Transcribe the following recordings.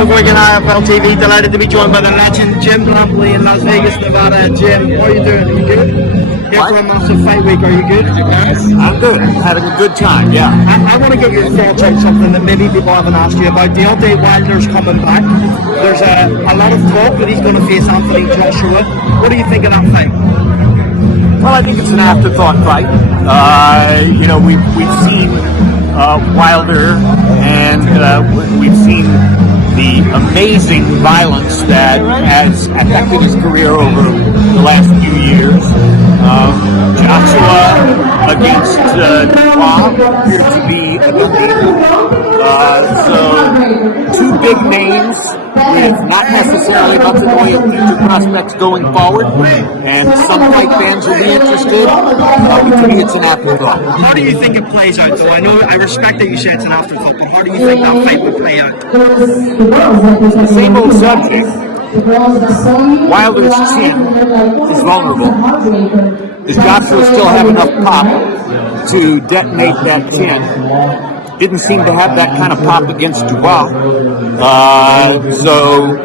MCGUIGAN IFLTV, delighted to be joined by the legend Jim LAMPLEY in Las Vegas, Nevada. Jim, how are you doing? Are you good? Here for a massive fight week, are you good? Yes, I'm good. Having a good time, yeah. I want to get your thoughts on something that maybe people haven't asked you about. Deontay Wilder's coming back. There's a lot of talk that he's going to face Anthony Joshua. What do you think of that fight? Well, I think it's an afterthought fight. You know, we've seen Wilder, and we've seen the amazing violence that has affected his career over the last few years. Joshua against Dubois appears to be a good deal. So, two big names with not necessarily much in the way of future prospects going forward, and some fight fans will be interested. To me, it's an afterthought. How do you think it plays out, though? I respect that you say it's an afterthought, but how do you think that fight would play out? The same old subject. Wilder's chin is vulnerable. Does Joshua still have enough pop to detonate that chin? Didn't seem to have that kind of pop against Dubois. So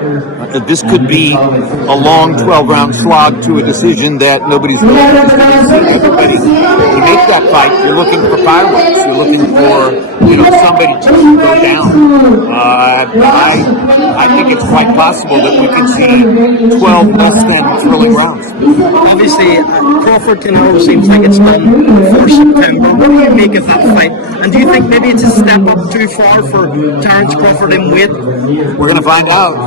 this could be a long 12-round slog to a decision that nobody's really interested in seeing. Everybody, to make that fight, you're looking for fireworks. You're looking for, you know, somebody to go down. I think it's quite possible that we could see 12 less than thrilling rounds. Obviously, Crawford CANELO seems like it's done for September. What do you make of that fight? And do you think maybe it's a step up too far for Terence Crawford in weight? We're going to find out.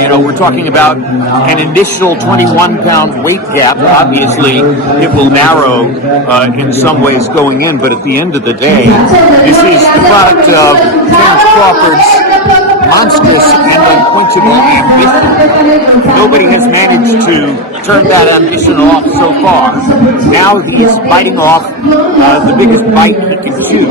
You know, we're talking about an initial 21-pound weight gap. Obviously, it will narrow in some ways going in, but at the end of the day, this is the product of Terence Crawford's monstrous and unquenchable ambition. Nobody has managed to turn that ambition off so far. Now he's biting off the biggest bite he can chew,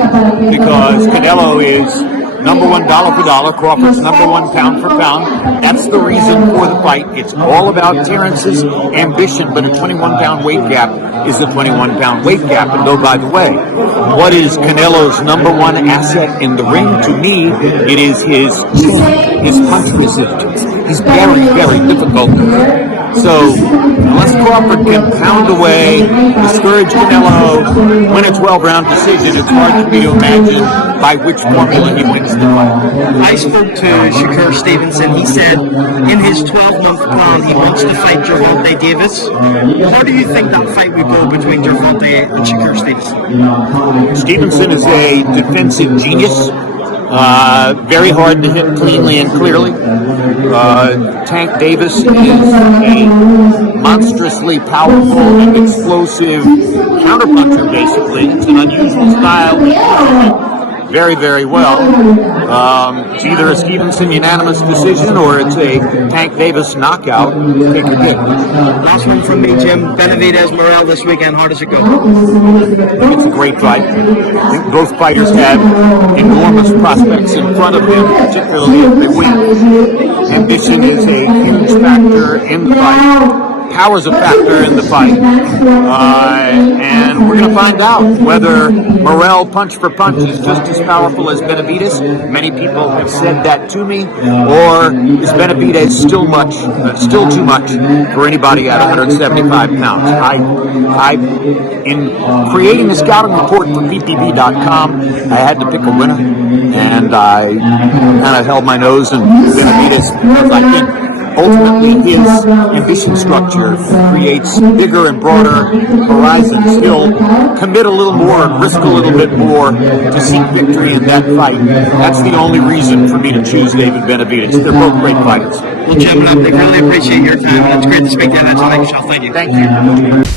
because Canelo is number one dollar for dollar, Crawford's number one pound for pound. That's the reason for the fight. It's all about Terence's ambition, but a 21-pound weight gap is a 21-pound weight gap. And oh, by the way, what is Canelo's number one asset in the ring? To me, it is his punch resistance. He's very, very difficult. So, unless Crawford can pound away, discourage Canelo, win a 12-round decision, it's hard for me to imagine by which formula he wins the fight. I spoke to Shakur Stevenson. He said in his 12-month plan he wants to fight DeOntay Davis. How do you think that fight would go between DeOntay and Shakur Stevenson? Stevenson is a defensive genius. Very hard to hit cleanly and clearly. Tank Davis is a monstrously powerful and explosive counterpuncher, basically. It's an unusual style. Very, very well. It's either a Stevenson unanimous decision or it's a Tank Davis knockout. Take your pick. Last one from me, Jim. Benavidez, MORRELL this weekend. How does it go? It's a great fight. I think both fighters have enormous prospects in front of them, particularly if they win. Ambition is a huge factor in the fight. Power's a factor in the fight, and we're going to find out whether MORRELL punch for punch is just as powerful as Benavidez. Many people have said that to me. Or is Benavidez still too much for anybody at 175 pounds? In creating the scouting report for PPV.com, I had to pick a winner, and I kind of held my nose in Benavidez because I think ultimately his ambition structure creates bigger and broader horizons. He'll commit a little more and risk a little bit more to seek victory in that fight. That's the only reason for me to choose David Benavidez. They're both great fighters. Well, Jim, I really appreciate your time. It's great to speak to you. That's a big show. Thank you. Thank you.